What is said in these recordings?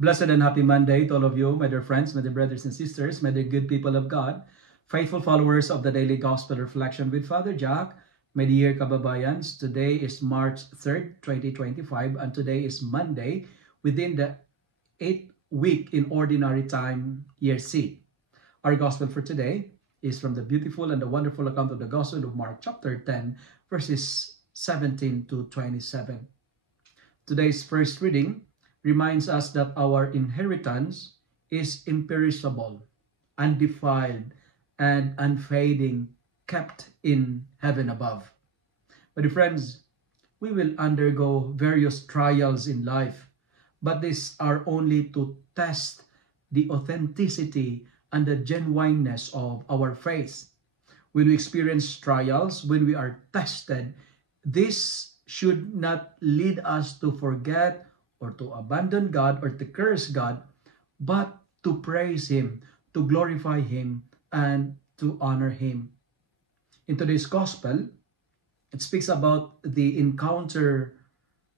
Blessed and happy Monday to all of you, my dear friends, my dear brothers and sisters, my dear good people of God, faithful followers of the Daily Gospel Reflection with Father Jack, my dear kababayans. Today is March 3rd, 2025, and today is Monday within the 8th week in Ordinary Time, Year C. Our Gospel for today is from the beautiful and the wonderful account of the Gospel of Mark, chapter 10, verses 17 to 27. Today's first reading reminds us that our inheritance is imperishable, undefiled, and unfading, kept in heaven above. My dear friends, we will undergo various trials in life, but these are only to test the authenticity and the genuineness of our faith. When we experience trials, when we are tested, this should not lead us to forget or to abandon God or to curse God, but to praise Him, to glorify Him, and to honor Him. In today's Gospel, it speaks about the encounter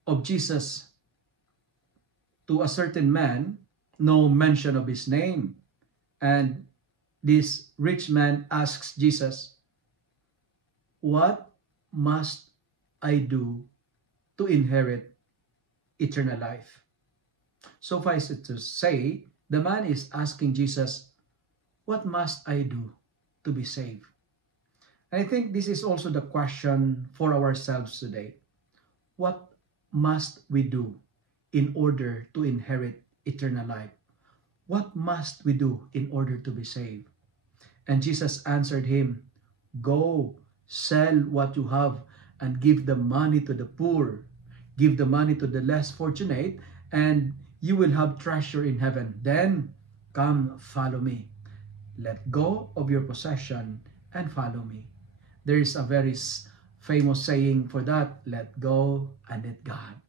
of Jesus to a certain man, no mention of his name. And this rich man asks Jesus, "What must I do to inherit eternal life?" Suffice it to say, the man is asking Jesus, "What must I do to be saved?" And I think this is also the question for ourselves today. What must we do in order to inherit eternal life? What must we do in order to be saved? And Jesus answered him, "Go, sell what you have and give the money to the poor. Give the money to the less fortunate, and you will have treasure in heaven. Then come follow me. Let go of your possession and follow me." There is a very famous saying for that: let go and let God.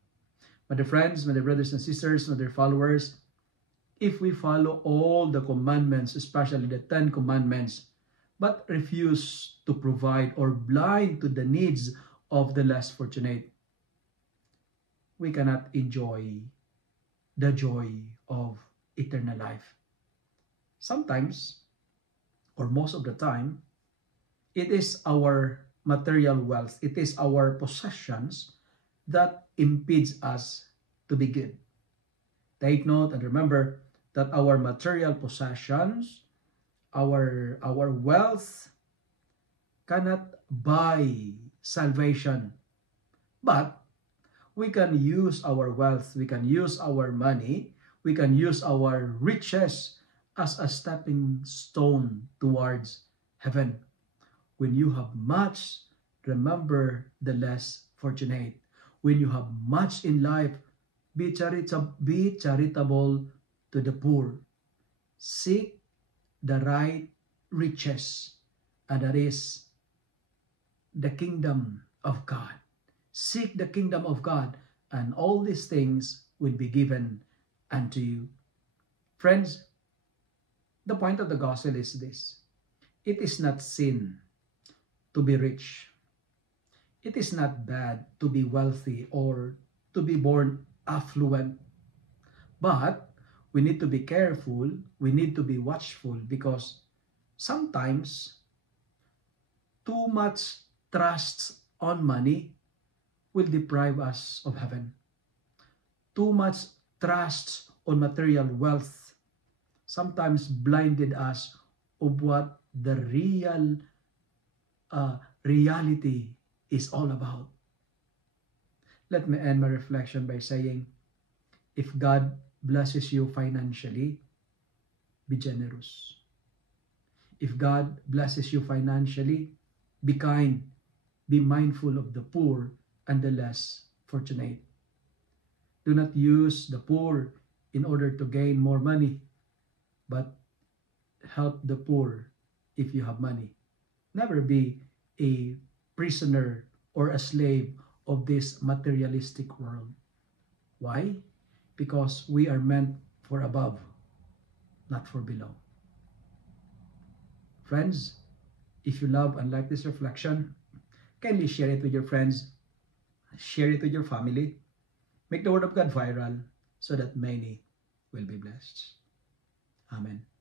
My dear friends, my dear brothers and sisters, my dear followers, if we follow all the commandments, especially the 10 commandments, but refuse to provide or blind to the needs of the less fortunate, we cannot enjoy the joy of eternal life. Sometimes, or most of the time, it is our material wealth, it is our possessions that impedes us to be good. Take note and remember that our material possessions, our wealth cannot buy salvation. But we can use our wealth, we can use our money, we can use our riches as a stepping stone towards heaven. When you have much, remember the less fortunate. When you have much in life, be charitable to the poor. Seek the right riches, and that is the kingdom of God. Seek the kingdom of God, and all these things will be given unto you. Friends, the point of the gospel is this: it is not sin to be rich. It is not bad to be wealthy or to be born affluent. But we need to be careful, we need to be watchful, because sometimes too much trust on money will deprive us of heaven. Too much trust on material wealth sometimes blinded us of what the real reality is all about. Let me end my reflection by saying, if God blesses you financially, be generous. If God blesses you financially, be kind, be mindful of the poor and the less fortunate. Do not use the poor in order to gain more money, but help the poor if you have money. Never be a prisoner or a slave of this materialistic world. Why? Because we are meant for above, not for below. Friends, if you love and like this reflection, kindly share it with your friends, share it with your family, make the Word of God viral so that many will be blessed. Amen.